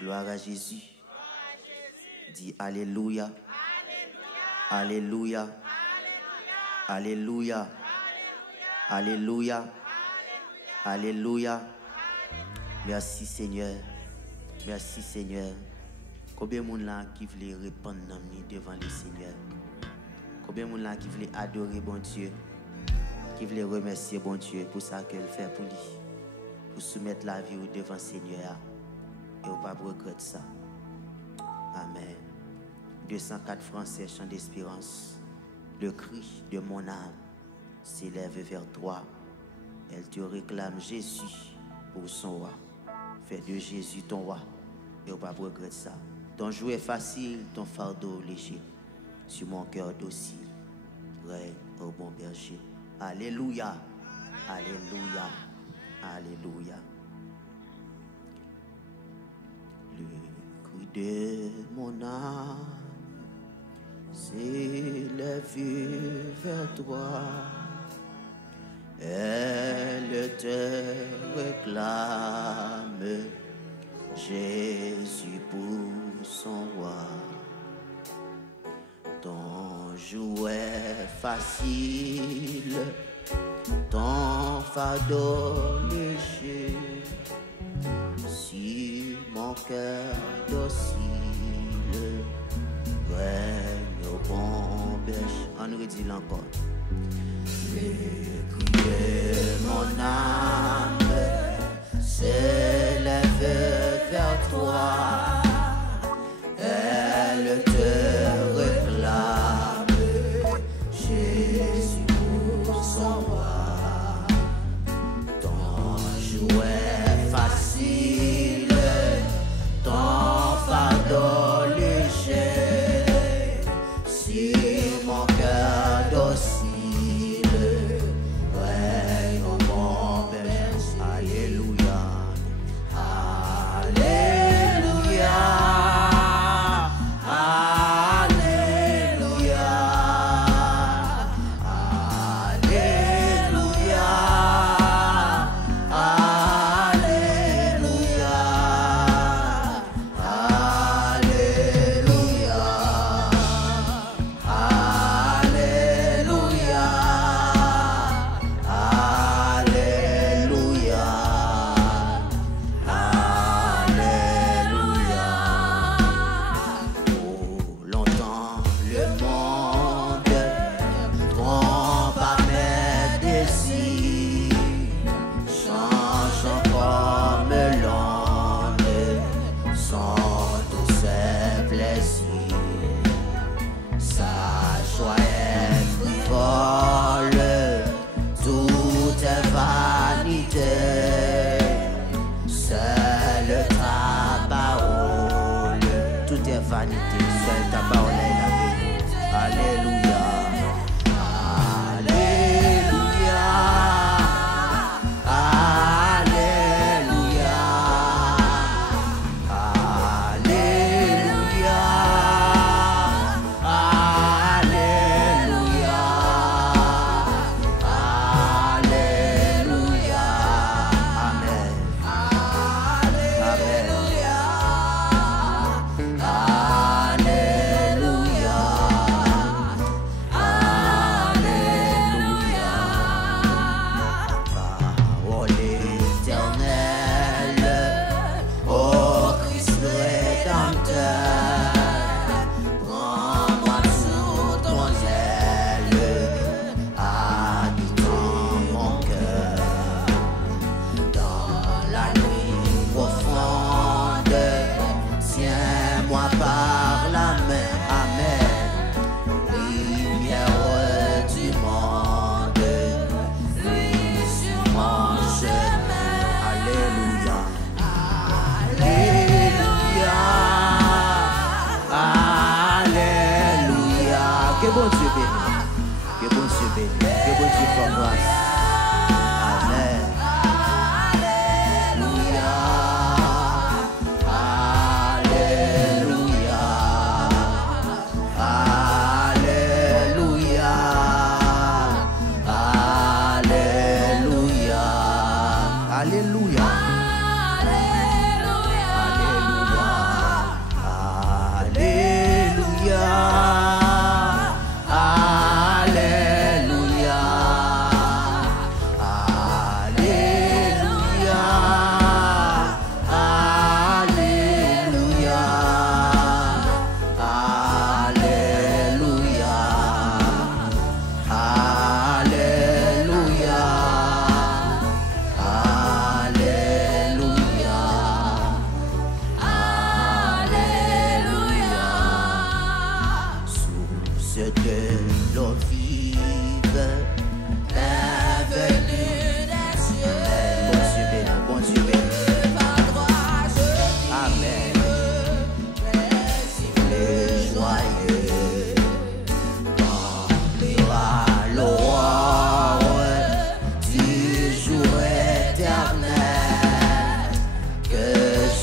Gloire à Jésus. Dis Alléluia. Alléluia. Alléluia. Alléluia. Alléluia. Merci Seigneur. Merci Seigneur. Combien de monde là qui voulait répondre devant le Seigneur? Combien de monde là qui voulait adorer bon Dieu? Qui voulait remercier bon Dieu pour ça qu'elle fait pour lui? Pour soumettre la vie devant le Seigneur. Et on va pas regretter ça. Amen. 204 Français, chant d'espérance. Le cri de mon âme s'élève vers toi. Elle te réclame Jésus pour son roi. Fais de Jésus ton roi. Et on va pas regretter ça. Ton joug est facile, ton fardeau léger. Sur mon cœur docile, règne au bon berger. Alléluia. Alléluia. Alléluia. Le cri de mon âme s'élève vers toi. Elle te réclame Jésus pour son roi. Ton jouet facile, ton fardeau léger, si mon cœur docile règne au bon berger. On redit encore. Le cri de mon âme s'élève vers toi. Elle te réclame Jésus pour son roi. Ton jouet facile, ton fardeau léger, si mon cœur docile règne au bon berger. Alléluia. Alléluia. Alléluia.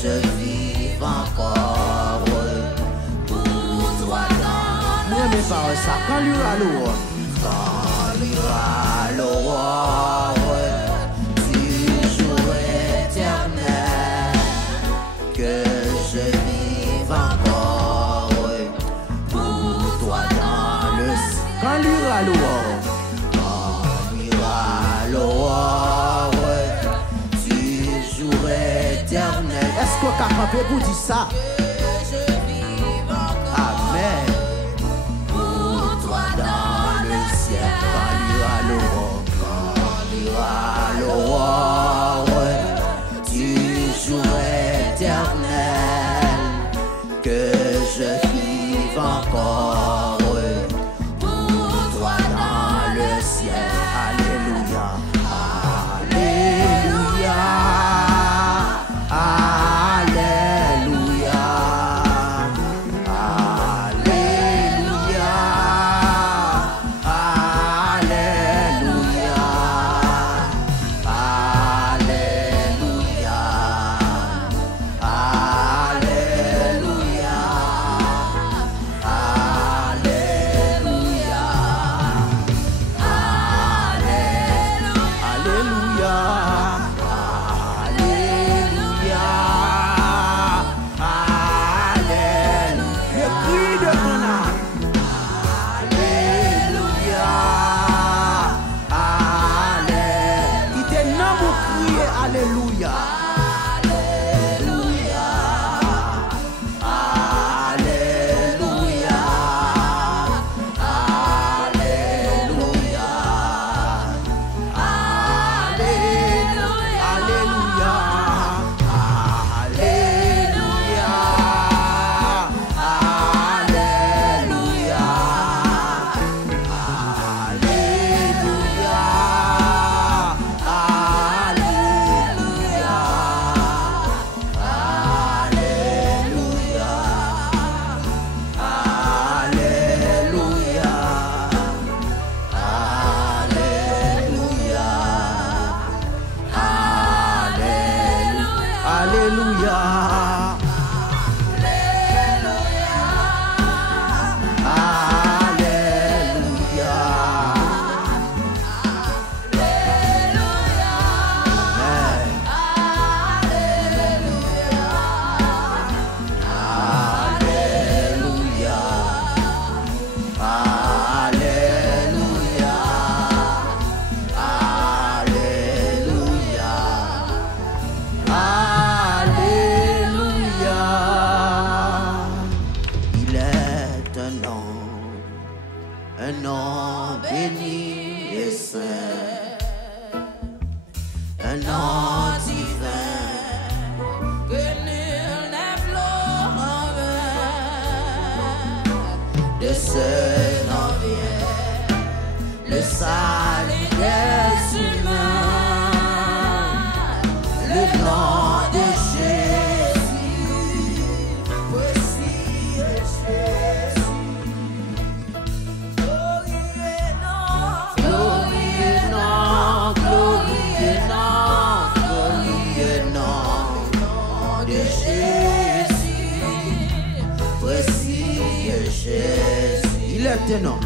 je vive encore pour toi dans le ciel. Par ça, quand lui à l'aurore, quand lui à l'aurore, du jour éternel, que je vive encore pour toi dans le ciel. Quand lui à l'aurore, quand lui à l'aurore, du jour éternel. Est-ce qu'on peut camper pour dire ça? Amen. À l'aurore du jour éternel, que je vive encore pour toi dans le ciel. Alléluia, Alléluia, Alléluia,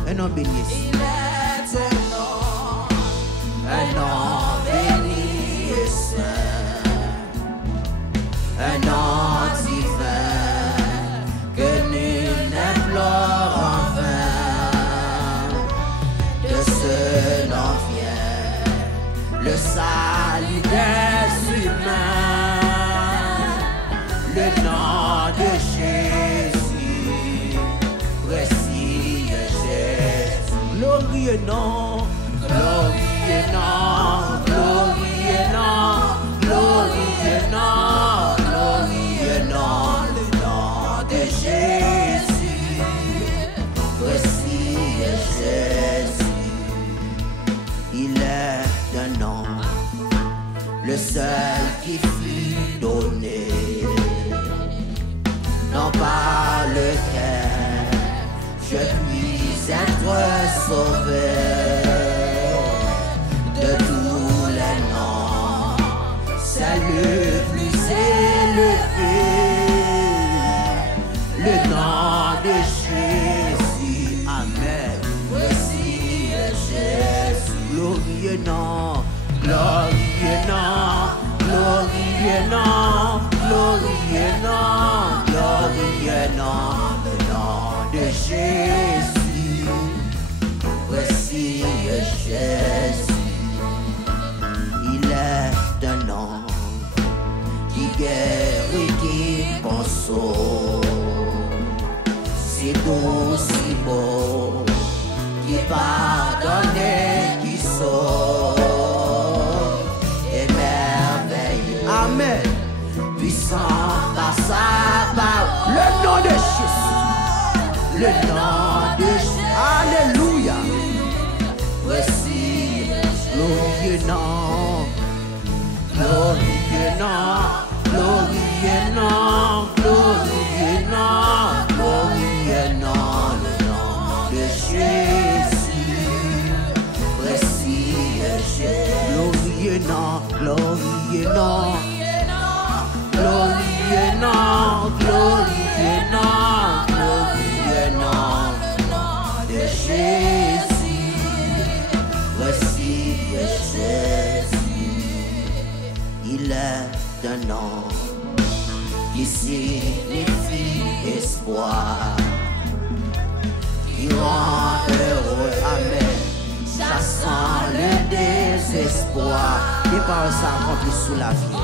un nom béni. Il est un nom béni et saint, un nom divin que nul n'implore en vain. De ce nom vient le salut des humains, le nom de Jésus. Glorieux nom, glorieux nom, glorieux nom, glorieux nom, glorieux nom, le nom de Jésus, précieux Jésus. Il est un nom, le seul qui fut donné, non par lequel je puis être sauvé. De tous les noms, c'est le plus élevé. nom, glorieux nom, le nom de Jésus. Voici Jésus. Il est un nom qui guérit, qui console. C'est doux, si beau, qui pardonne et qui sauve. Et merveilleux. Amen. Puissant par sa parole. Le nom de Jésus. Le nom de Jésus. Alléluia. Voici glorieux nom. Glorieux nom. Glorieux nom. Glorieux nom. Glorieux nom. Le nom de Jésus. Voici Jésus. Glorieux nom. Glorieux nom. Glorieux nom, glorieux nom, glorieux nom de Jésus. Voici Jésus. Il est un nom qui signifie espoir, qui rend heureux, amen, chassant le désespoir. Les paroles s'accomplissent sous la vie.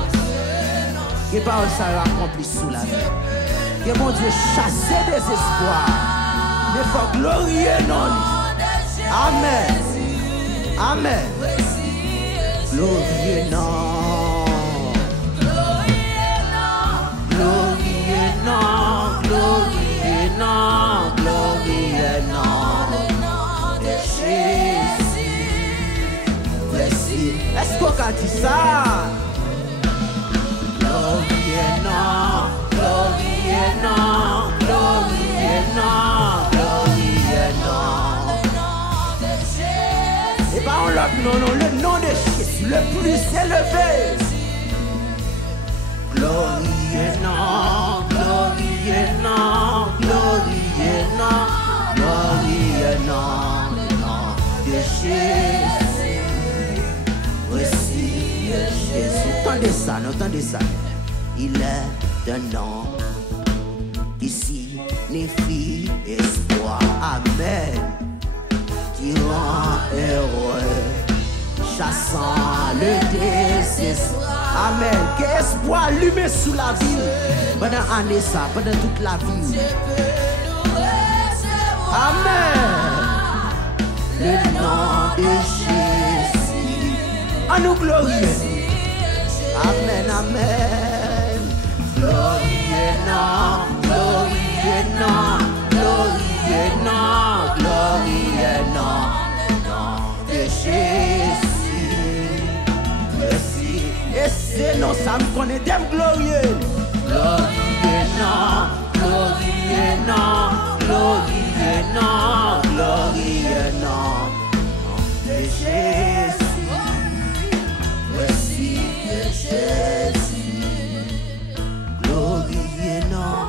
Que parole ça accomplit sous la vie. Que mon Dieu chasse des espoirs. Mais faut glorieux non. Amen. Amen. Glorieux non. Glorieux non. Glorieux non. Glorieux non. Glorieux non. De Jésus. Voici. Est-ce qu'on a dit ça? Glorieux nom, glorieux nom, glorieux nom, glorieux nom de Jésus. Et pas l'autre nom, non, le nom de Jésus, le plus élevé. Glorieux nom, glorieux nom, glorieux nom, glorieux nom, le nom de Jésus. Voici Jésus. Entendez ça, entendez ça. Il est un nom qui signifie espoir. Amen. Qui rend heureux, chassant le désespoir. Amen. Que espoir allumé sous la ville. Pendant année ça, pendant toute la vie. Amen. Le nom de Jésus. À nous glorieux. Amen, amen. Glorieux nom, glorieux nom, glorieux nom, glorieux nom, le nom de Jésus. Merci. Et c'est non, ça me connaît d'être glorieux. Glorieux nom, glorieux nom, glorieux nom, glorieux nom de Jésus. Voici Jésus. Glorieux nom,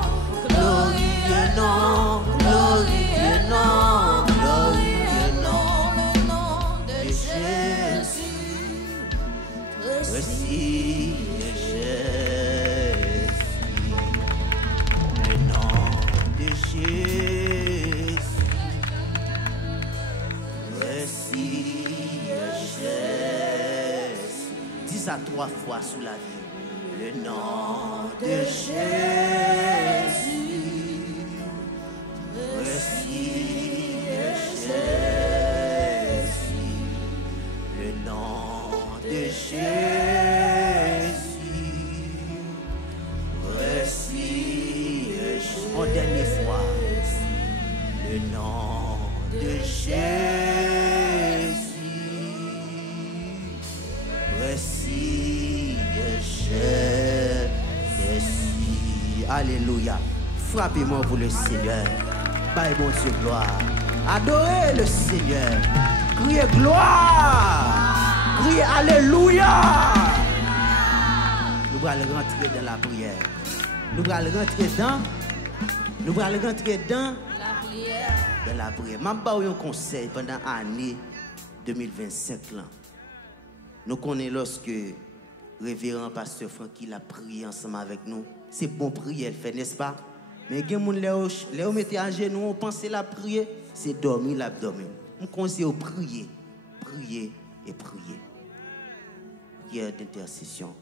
glorieux nom, glorieux nom, glorieux nom, le nom de Jésus. Voici Jésus, le nom de Jésus. Voici Jésus. Dis ça 3 fois sous la vie. Le nom de Jésus. Voici Jésus. Le nom de Jésus. Voici Jésus. En dernière fois. Le nom de Jésus. Voici Jésus. Alléluia. Frappez-moi pour le Seigneur. Bye mon Dieu, gloire. Adorez le Seigneur. Criez gloire. Criez Alléluia. Nous allons rentrer dans la prière. Nous allons rentrer dans. Nous allons rentrer dans la prière. Dans la prière. Je vais vous un conseil pendant l'année 2025. Là. Nous connaissons lorsque le révérend pasteur Francky a prié ensemble avec nous. c'est bon prier, elle fait, n'est-ce pas? Mais il y a des gens qui mettent à genoux, on pense la prier, c'est dormir l'abdomen. On conseille de prier, prier et prier. Prière d'intercession.